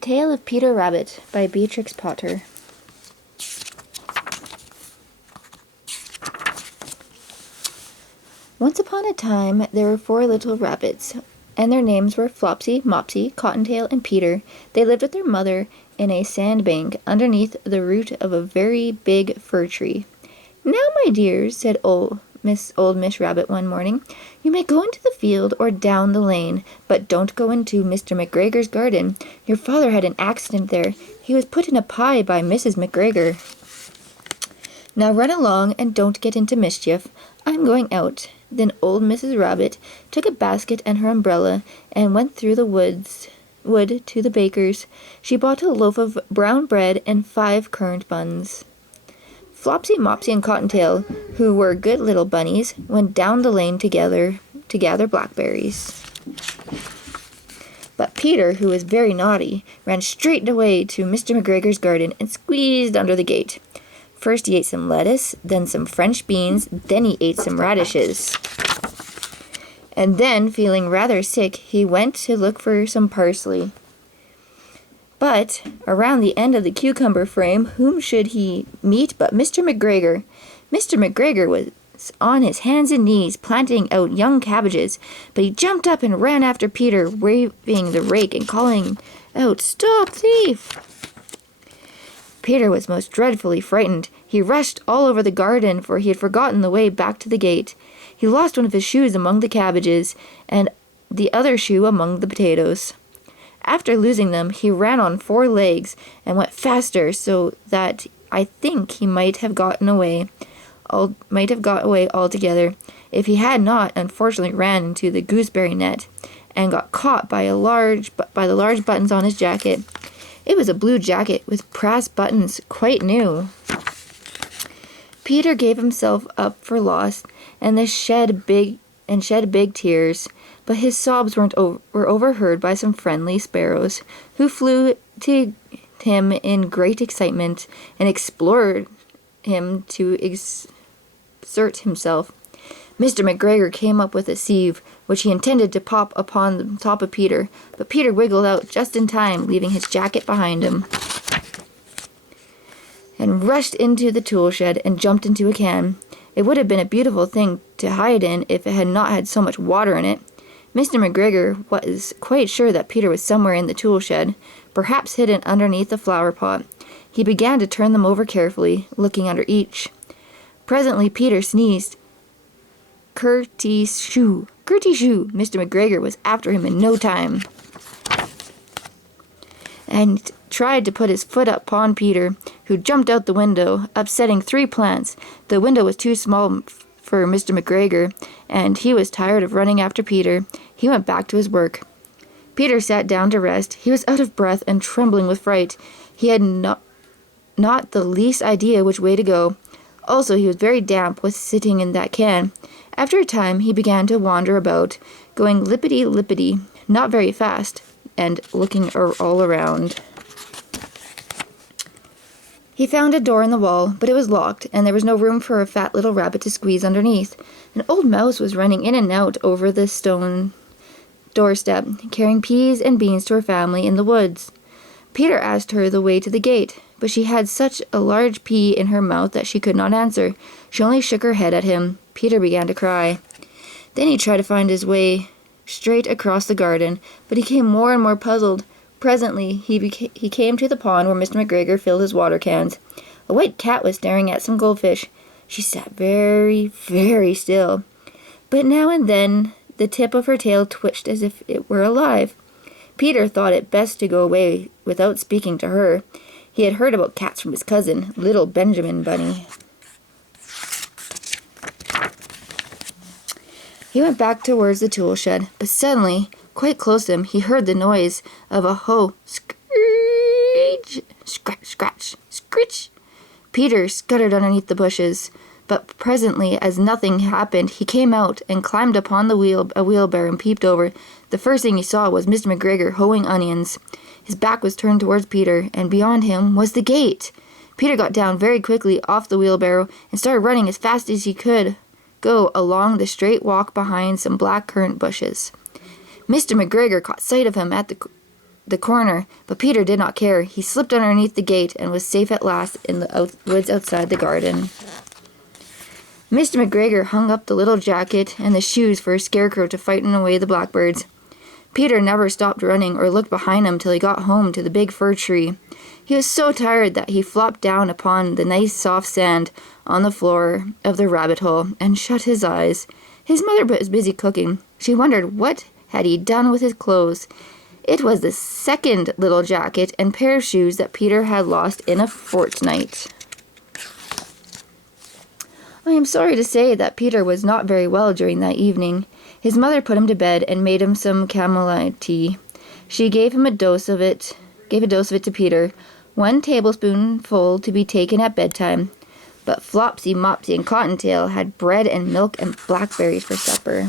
Tale of Peter Rabbit by Beatrix Potter. Once upon a time, there were 4 little rabbits, and their names were Flopsy, Mopsy, Cottontail, and Peter. They lived with their mother in a sandbank underneath the root of a very big fir tree. "Now, my dears," said old Miss Rabbit one morning, "you may go into the field or down the lane, but don't go into Mr. Mcgregor's garden. Your father had an accident there. He was put in a pie by Mrs. Mcgregor. Now run along and don't get into mischief. I'm going out." Then old Mrs. Rabbit took a basket and her umbrella and went through the wood to the baker's. She bought a loaf of brown bread and 5 currant buns. Flopsy, Mopsy, and Cottontail, who were good little bunnies, went down the lane together to gather blackberries. But Peter, who was very naughty, ran straight away to Mr. Mcgregor's garden and squeezed under the gate. First he ate some lettuce, then some French beans, then he ate some radishes. And then, feeling rather sick, he went to look for some parsley. But around the end of the cucumber frame, whom should he meet but Mr. Mcgregor? Mr. Mcgregor was on his hands and knees planting out young cabbages, but he jumped up and ran after Peter, waving the rake and calling out, "Stop, thief!" Peter was most dreadfully frightened. He rushed all over the garden, for he had forgotten the way back to the gate. He lost one of his shoes among the cabbages, and the other shoe among the potatoes. After losing them, he ran on 4 legs and went faster, so that I think he might have got away altogether, if he had not unfortunately ran into the gooseberry net and got caught by the large buttons on his jacket. It was a blue jacket with brass buttons, quite new. Peter gave himself up for lost and shed big tears, but his sobs were overheard by some friendly sparrows, who flew to him in great excitement and implored him to exert himself. Mr. Mcgregor came up with a sieve, which he intended to pop upon the top of Peter, but Peter wiggled out just in time, leaving his jacket behind him, and rushed into the tool shed and jumped into a can. It would have been a beautiful thing to hide in if it had not had so much water in it. Mr. Mcgregor was quite sure that Peter was somewhere in the tool shed, perhaps hidden underneath the flower pot. He began to turn them over carefully, looking under each. Presently Peter sneezed. "Curty-shoo! Curty-shoo!" Mr. Mcgregor was after him in no time, and tried to put his foot upon Peter, who jumped out the window, upsetting 3 plants. The window was too small for Mr. Mcgregor, and he was tired of running after Peter. He went back to his work. Peter sat down to rest. He was out of breath and trembling with fright. He had not the least idea which way to go. Also, he was very damp with sitting in that can. After a time, he began to wander about, going lippity-lippity, not very fast, and looking all around. He found a door in the wall, but it was locked, and there was no room for a fat little rabbit to squeeze underneath. An old mouse was running in and out over the stone doorstep, carrying peas and beans to her family in the woods. Peter asked her the way to the gate, but she had such a large pea in her mouth that she could not answer. She only shook her head at him. Peter began to cry. Then he tried to find his way straight across the garden, but he became more and more puzzled. Presently, he came to the pond where Mr. Mcgregor filled his water cans. A white cat was staring at some goldfish. She sat very, very still, but now and then the tip of her tail twitched as if it were alive. Peter thought it best to go away without speaking to her. He had heard about cats from his cousin, little Benjamin Bunny. He went back towards the tool shed, but suddenly, quite close to him, he heard the noise of a hoe. Screech! Scratch, scratch, scritch! Peter scuttered underneath the bushes, but presently, as nothing happened, he came out and climbed upon a wheelbarrow and peeped over. The first thing he saw was Mr. Mcgregor hoeing onions. His back was turned towards Peter, and beyond him was the gate. Peter got down very quickly off the wheelbarrow and started running as fast as he could go along the straight walk behind some black currant bushes. Mr. Mcgregor caught sight of him at the the corner, but Peter did not care. He slipped underneath the gate and was safe at last in the woods outside the garden. Mr. Mcgregor hung up the little jacket and the shoes for a scarecrow to frighten away the blackbirds. Peter never stopped running or looked behind him till he got home to the big fir tree. He was so tired that he flopped down upon the nice soft sand on the floor of the rabbit hole and shut his eyes. His mother was busy cooking. She wondered what had he done with his clothes. It was the second little jacket and pair of shoes that Peter had lost in a fortnight. I am sorry to say that Peter was not very well during that evening. His mother put him to bed and made him some chamomile tea. She gave a dose of it to Peter, 1 tablespoonful to be taken at bedtime. But Flopsy, Mopsy, and Cottontail had bread and milk and blackberries for supper.